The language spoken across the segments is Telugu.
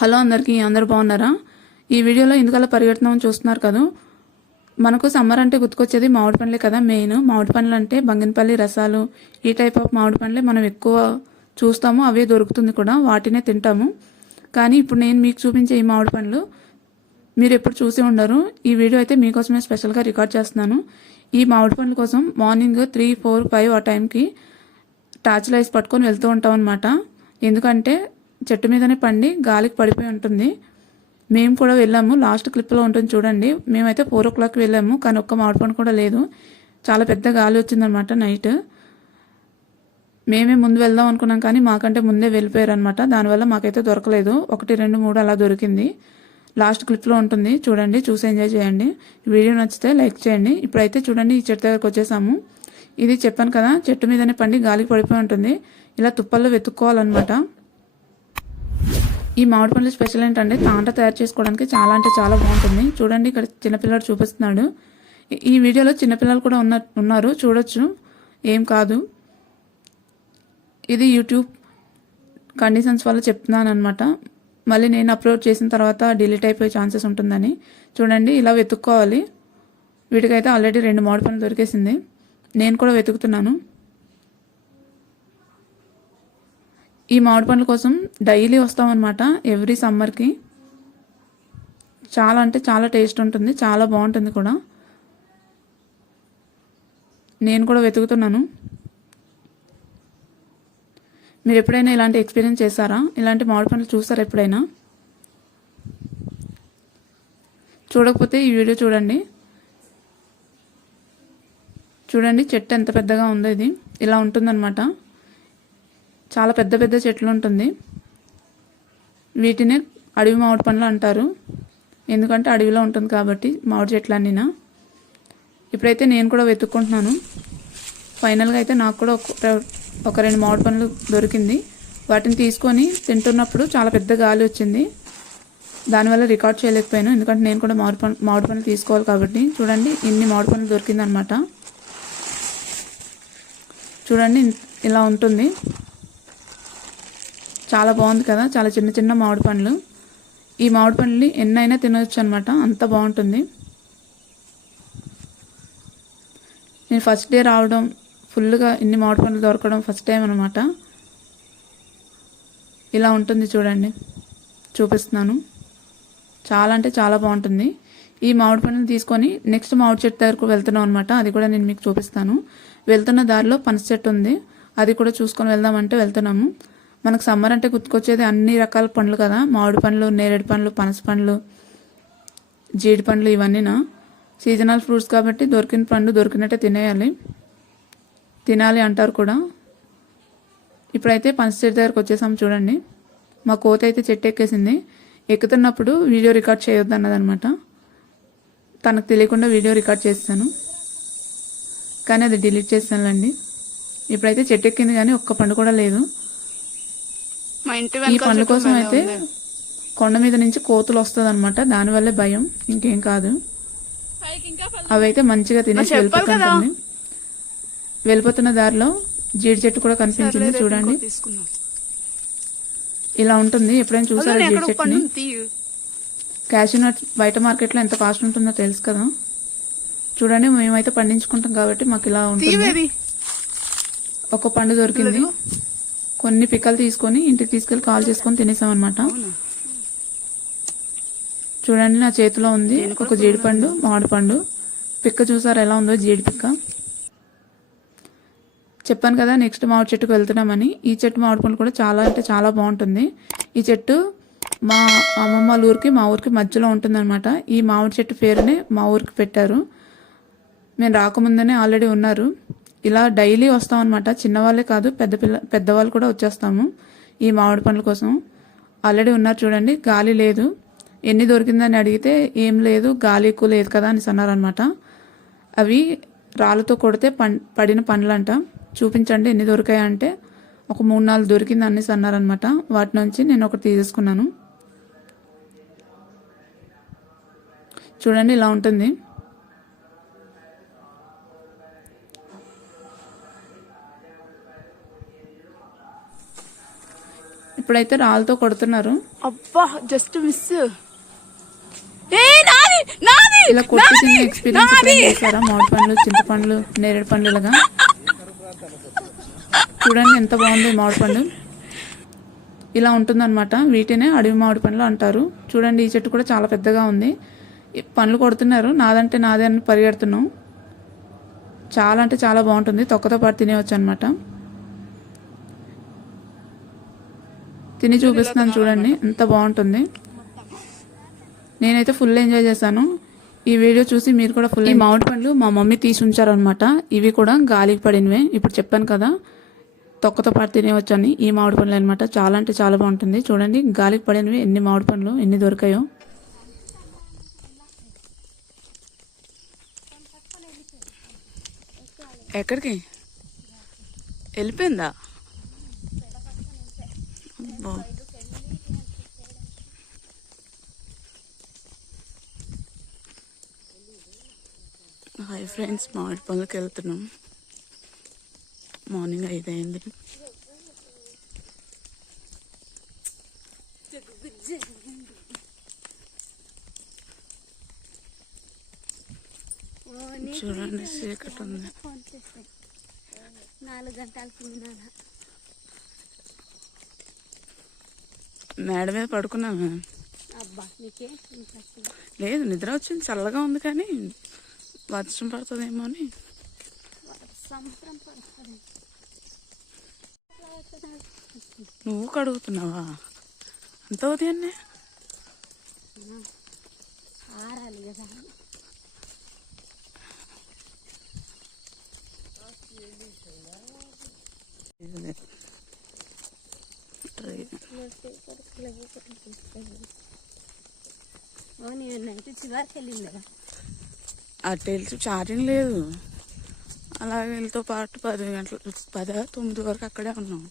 హలో అందరికీ, అందరూ బాగున్నారా? ఈ వీడియోలో ఎందుకలా పరిగెడుతున్నామని చూస్తున్నారు కదా. మనకు సమ్మర్ అంటే గుర్తుకొచ్చేది మామిడి పండ్లే కదా. మెయిన్ మామిడి పండ్లు అంటే బంగినపల్లి రసాలు, ఈ టైప్ ఆఫ్ మామిడి పండ్లే మనం ఎక్కువ చూస్తాము. అవే దొరుకుతుంది కూడా, వాటినే తింటాము. కానీ ఇప్పుడు నేను మీకు చూపించే ఈ మామిడి పండ్లు మీరు ఎప్పుడు చూసి ఉండరు. ఈ వీడియో అయితే మీకోసమే స్పెషల్గా రికార్డ్ చేస్తున్నాను. ఈ మామిడి పండ్ల కోసం మార్నింగ్ 3, 4, 5 ఆ టైంకి టార్చ్ లైట్స్ పట్టుకొని వెళ్తూ ఉంటాం అనమాట. ఎందుకంటే చెట్టు మీదనే పండి గాలికి పడిపోయి ఉంటుంది. మేము కూడా వెళ్ళాము, లాస్ట్ క్లిప్లో ఉంటుంది చూడండి. మేమైతే 4 o'clock వెళ్ళాము, కానీ ఒక్క మామిడి పండు కూడా లేదు. చాలా పెద్ద గాలి వచ్చిందనమాట నైట్. మేమే ముందు వెళ్దాం అనుకున్నాం, కానీ మాకంటే ముందే వెళ్ళిపోయారు అనమాట. దానివల్ల మాకైతే దొరకలేదు. 1, 2, 3 అలా దొరికింది. లాస్ట్ క్లిప్లో ఉంటుంది చూడండి, చూసి ఎంజాయ్ చేయండి. వీడియో నచ్చితే లైక్ చేయండి. ఇప్పుడైతే చూడండి, ఈ చెట్టు దగ్గరకు వచ్చేసాము. ఇది చెప్పాను కదా, చెట్టు మీదనే పండి గాలికి పడిపోయి ఉంటుంది. ఇలా తుప్పల్లో వెతుక్కోవాలన్నమాట. ఈ మామిడి పండ్ల స్పెషల్ ఏంటంటే తాంట తయారు చేసుకోవడానికి చాలా అంటే చాలా బాగుంటుంది. చూడండి, ఇక్కడ చిన్నపిల్లడు చూపిస్తున్నాడు. ఈ వీడియోలో చిన్నపిల్లలు కూడా ఉన్నారు, చూడొచ్చు, ఏం కాదు. ఇది యూట్యూబ్ కండిషన్స్ వల్ల చెప్తున్నాను అనమాట. మళ్ళీ నేను అప్లోడ్ చేసిన తర్వాత డిలీట్ అయిపోయే ఛాన్సెస్ ఉంటుందని. చూడండి, ఇలా వెతుక్కోవాలి. వీటికైతే ఆల్రెడీ 2 మామిడి పండ్లు దొరికేసింది. నేను కూడా వెతుకుతున్నాను. ఈ మామిడి పండ్ల కోసం డైలీ వస్తామన్నమాట, ఎవ్రీ సమ్మర్కి. చాలా అంటే చాలా టేస్ట్ ఉంటుంది, చాలా బాగుంటుంది కూడా. నేను కూడా వెతుకుతున్నాను. మీరు ఎప్పుడైనా ఇలాంటి ఎక్స్పీరియన్స్ చేశారా? ఇలాంటి మామిడి పండ్లు చూస్తారా ఎప్పుడైనా? చూడకపోతే ఈ వీడియో చూడండి. చూడండి, చెట్టు ఎంత పెద్దగా ఉందో. ఇది ఇలా ఉంటుందన్నమాట. చాలా పెద్ద పెద్ద చెట్లు ఉంటుంది. వీటినే అడవి మామిడి పండ్లు అంటారు, ఎందుకంటే అడవిలో ఉంటుంది కాబట్టి మామిడి చెట్లు అన్నీనా. ఇప్పుడైతే నేను కూడా వెతుక్కుంటున్నాను. ఫైనల్గా అయితే నాకు కూడా ఒక 2 మామిడి పండ్లు దొరికింది. వాటిని తీసుకొని తింటున్నప్పుడు చాలా పెద్ద గాలి వచ్చింది. దానివల్ల రికార్డ్ చేయలేకపోయాను, ఎందుకంటే నేను కూడా మామిడి పండ్లు తీసుకోవాలి కాబట్టి. చూడండి, ఇన్ని మామిడి పండ్లు దొరికిందనమాట. చూడండి, ఇలా ఉంటుంది. చాలా బాగుంది కదా, చాలా చిన్న చిన్న మామిడి పండ్లు. ఈ మామిడి పండ్లు ఎన్నైనా తినవచ్చు అనమాట, అంత బాగుంటుంది. నేను ఫస్ట్ డే రావడం, ఫుల్గా ఇన్ని మామిడి పండ్లు దొరకడం ఫస్ట్ టైం అనమాట. ఇలా ఉంటుంది చూడండి, చూపిస్తున్నాను. చాలా అంటే చాలా బాగుంటుంది. ఈ మామిడి పండ్లను తీసుకొని నెక్స్ట్ మామిడి చెట్టు దగ్గరకు వెళ్తున్నాం అనమాట. అది కూడా నేను మీకు చూపిస్తాను. వెళ్తున్న దారిలో పనస చెట్టు ఉంది, అది కూడా చూసుకొని వెళ్దామంటే వెళ్తున్నాము. మనకు సమ్మర్ అంటే గుర్తుకొచ్చేది అన్ని రకాల పండ్లు కదా. మామిడి పండ్లు, నేరేడు పండ్లు, పనస పండ్లు, జీడి పండ్లు, ఇవన్నీనా సీజనల్ ఫ్రూట్స్ కాబట్టి దొరికిన పండు దొరికినట్టే తినాలి అంటారు కూడా. ఇప్పుడైతే పనస చెట్టు దగ్గరకు వచ్చేసాము. చూడండి, మా కోత అయితే చెట్టు ఎక్కేసింది. ఎక్కుతున్నప్పుడు వీడియో రికార్డ్ చేయొద్దు అన్నదనమాట. తనకు తెలియకుండా వీడియో రికార్డ్ చేస్తాను, కానీ అది డిలీట్ చేస్తానులేండి. ఇప్పుడైతే చెట్టు ఎక్కింది, కానీ ఒక్క పండు కూడా లేదు. ఈ పండ్ల కోసం అయితే కొండ మీద నుంచి కోతులు వస్తుంది అనమాట, దానివల్లే భయం, ఇంకేం కాదు. అవైతే మంచిగా తినేసి వెళ్ళిపోతుంది. వెళ్ళిపోతున్న దారిలో జీడి చెట్టు కూడా కనిపించింది. చూడండి, ఇలా ఉంటుంది. ఎప్పుడైనా చూసారా జీడి చెట్టుని? క్యాషూ నట్ బయట మార్కెట్లో ఎంత కాస్ట్ ఉంటుందో తెలుసు కదా. చూడండి, మేమైతే పండించుకుంటాం కాబట్టి మాకు ఇలా ఉంటుంది. ఒక పండు దొరికింది. కొన్ని పిక్కలు తీసుకొని ఇంటికి తీసుకెళ్ళి కాల్ చేసుకొని తినేసాం అనమాట. చూడండి, నా చేతిలో ఉంది ఒక జీడిపండు, మామిడి పండు. పిక్క చూసారు ఎలా ఉందో, జీడి పిక్క. చెప్పాను కదా నెక్స్ట్ మామిడి చెట్టుకు వెళ్తున్నామని. ఈ చెట్టు మామిడి పండు కూడా చాలా అంటే చాలా బాగుంటుంది. ఈ చెట్టు మా అమ్మమ్మ వాళ్ళ ఊరికి మా ఊరికి మధ్యలో ఉంటుందన్నమాట. ఈ మామిడి చెట్టు పేరునే మా ఊరికి పెట్టారు. మేము రాకముందనే ఆల్రెడీ ఉన్నారు. ఇలా డైలీ వస్తాం అనమాట. చిన్నవాళ్ళే కాదు, పెద్దవాళ్ళు కూడా వచ్చేస్తాము ఈ మామిడి పండ్ల కోసం. ఆల్రెడీ ఉన్నారు. చూడండి, గాలి లేదు. ఎన్ని దొరికిందని అడిగితే ఏం లేదు, గాలి ఎక్కువ లేదు కదా అని అన్నారనమాట. అవి రాళ్ళతో కొడితే పడిన పండ్లంట. చూపించండి ఎన్ని దొరికాయంటే ఒక 3, 4 దొరికింది అనేసి అన్నారనమాట. వాటి నుంచి నేను ఒకటి తీసేసుకున్నాను. చూడండి, ఇలా ఉంటుంది. ఇప్పుడైతే రాళ్ళతో కొడుతున్నారు. అబ్బా జస్ట్ మిస్. ఇలా కొట్టి తినే ఎక్స్పీరియన్స్ ఎప్పుడైనా చేశారా? మామిడి పండ్లు, చింతపండ్లు, నేరేడు పండ్లు ఇలాగా చూడండి ఎంత బాగుంది. మామిడి పండు ఇలా ఉంటుందన్నమాట. వీటినే అడవి మామిడి పండ్లు అంటారు. చూడండి ఈ చెట్టు కూడా చాలా పెద్దగా ఉంది. పండ్లు కొడుతున్నారు. నాదంటే నాదే అని పరిగెడుతున్నాం. చాలా అంటే చాలా బాగుంటుంది. తొక్కతో పాటు తినేవచ్చు అనమాట. తిని చూపిస్తున్నాను చూడండి ఎంత బాగుంటుంది. నేనైతే ఫుల్ ఎంజాయ్ చేశాను. ఈ వీడియో చూసి మీరు కూడా ఫుల్. ఈ మామిడి పండ్లు మా మమ్మీ తీసి ఉంచారనమాట. ఇవి కూడా గాలికి పడినవే. ఇప్పుడు చెప్పాను కదా తొక్కతో పాటు తినేవచ్చు అని. ఈ మామిడి పండ్లు అనమాట. చాలా అంటే చాలా బాగుంటుంది. చూడండి గాలికి పడినవి ఎన్ని మామిడి పండ్లు ఎన్ని దొరికాయో. ఎక్కడికి వెళ్ళిపోయిందా? హాయ్ ఫ్రెండ్స్, మామిడి పళ్ళకి వెళ్తున్నాం. మార్నింగ్ 5 అయింది. చూడండి చీకటి ఉంది. 4 గంటలకి మేడ మీద పడుకున్నాము. లేదు నిద్ర వచ్చింది, చల్లగా ఉంది. కానీ వర్షం పడుతుందేమో అని. నువ్వు కడుగుతున్నావా అంత ఉదయాన్నే? ఆరాలి కదా. అటు వెళ్తూ చార్జింగ్ లేదు. అలాగే వీళ్ళతో పాటు 10 గంటలు 9 వరకు అక్కడే ఉన్నాం.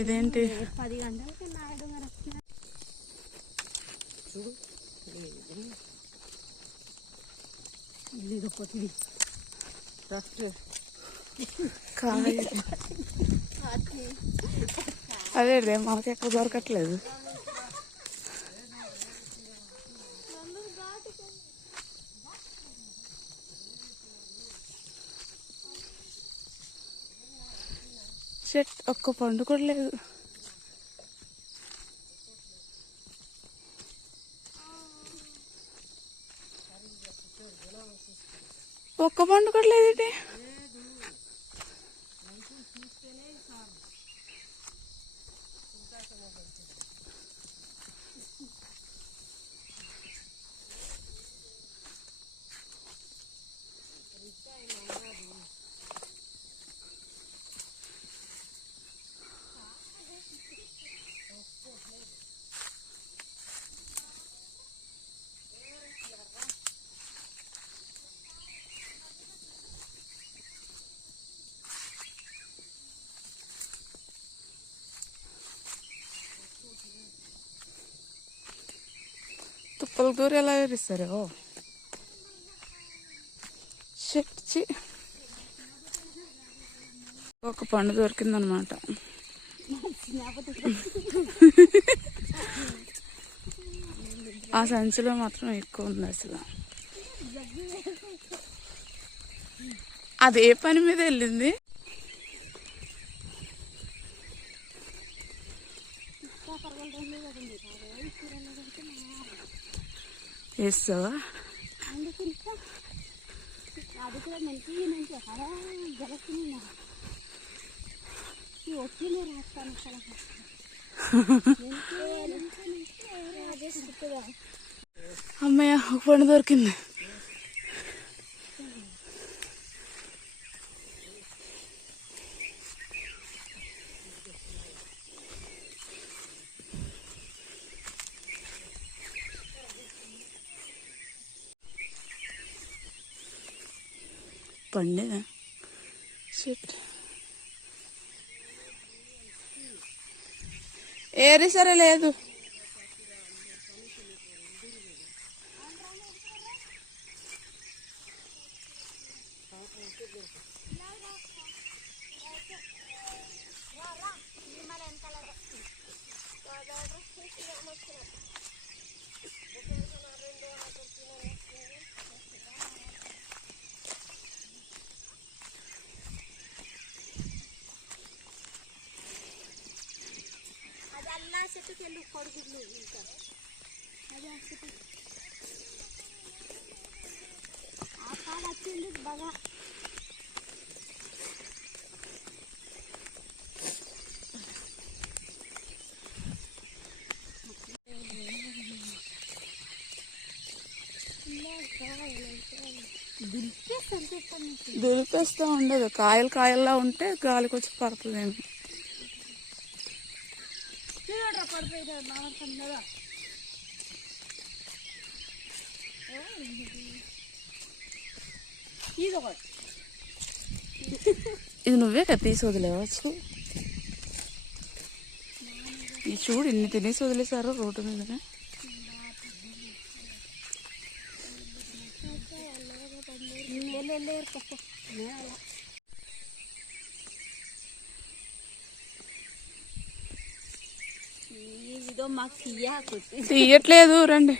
ఇదేంటి 10 గంటలకి అదే మనకి ఎక్కడ దొరకట్లేదు. షట్ ఒక్క పండు కూడా లేదు. ఒక్క పండు కూడా లేదండి. తుప్పల దూరం ఎలా ఏరిస్తారు? షెట్చి ఒక పండు దొరికిందనమాట. ఆ సంచిలో మాత్రం ఎక్కువ ఉంది అసలు. అది ఏ పని మీద వెళ్ళింది? వేస్తావా? అమ్మయ్య ఒక పండు దొరికింది. పండేదా? షిట్ ఏరి సరే లేదు. చెట్టుకి వెళ్ళు పొడుగులు ఇంకా అదే ఆ చెట్టు ఆ కాడ వచ్చింది బాగా దులిపేస్తూ ఉండదు, కాయలు కాయల్లా ఉంటే గాలికి వచ్చి పడుతుందేమో. ఇది నువ్వే కదా తీసి వదిలేవచ్చు. ఈ చూడు ఇన్ని తినేసి వదిలేసారు రోడ్డు మీదనే. ఇదో మాకు తీయట్లేదు రండి.